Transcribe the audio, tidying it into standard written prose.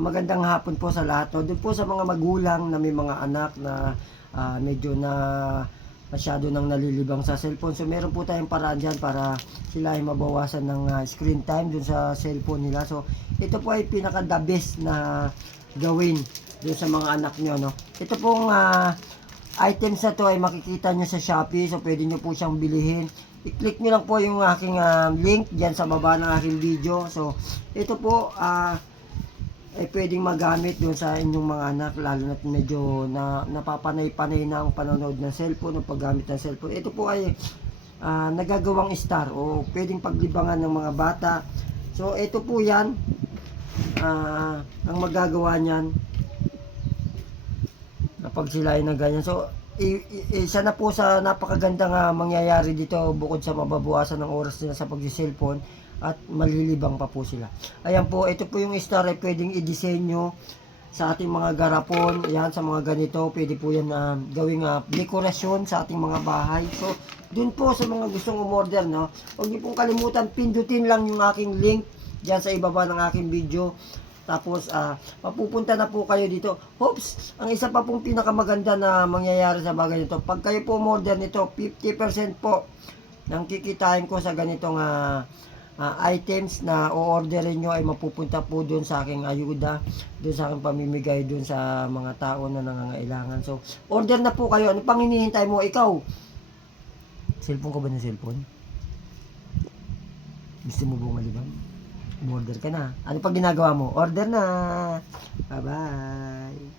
Magandang hapon po sa lahat. No? Doon po sa mga magulang na may mga anak na medyo na masyado nang nalilibang sa cellphone. So meron po tayong paraan dyan para sila ay mabawasan ng screen time dun sa cellphone nila. So ito po ay pinaka the best na gawin dun sa mga anak nyo. No? Ito pong items na to ay makikita nyo sa Shopee. So pwede nyo po siyang bilihin. I-click nyo lang po yung aking link dyan sa baba ng aking video. So ito po ay pwedeng magamit doon sa inyong mga anak, lalo na medyo napapanay-panay na ang panonood ng cellphone o paggamit ng cellphone. Ito po ay nagagawang star o pwedeng paglibangan ng mga bata. So ito po yan, ang magagawa niyan kapag sila ay naganyan. So isa na po sa napakagandang mangyayari dito, bukod sa mababawasan ng oras nila sa pag-cellphone at malilibang pa po sila. Ayan po, ito po yung star ay pwedeng i-disenyo sa ating mga garapon. Ayan, sa mga ganito, pwede po yan gawing dekorasyon sa ating mga bahay. So, dun po sa mga gustong umorder, no, huwag niyo pong kalimutan, pindutin lang yung aking link dyan sa ibaba ng aking video. Tapos, mapupunta na po kayo dito. Hoops! Ang isa pa pong pinakamaganda na mangyayari sa bagay nito, pag kayo po umorder nito, 50% po nang kikitain ko sa ganitong items na o-orderin nyo ay mapupunta po doon sa aking ayuda, doon sa aking pamimigay doon sa mga tao na nangangailangan. So, order na po kayo. Ano pang hinihintay mo? Ikaw, cellphone ka ba ng cellphone? Gusto mo ba malibang? Order ka na. Ano pag ginagawa mo? Order na. Bye-bye.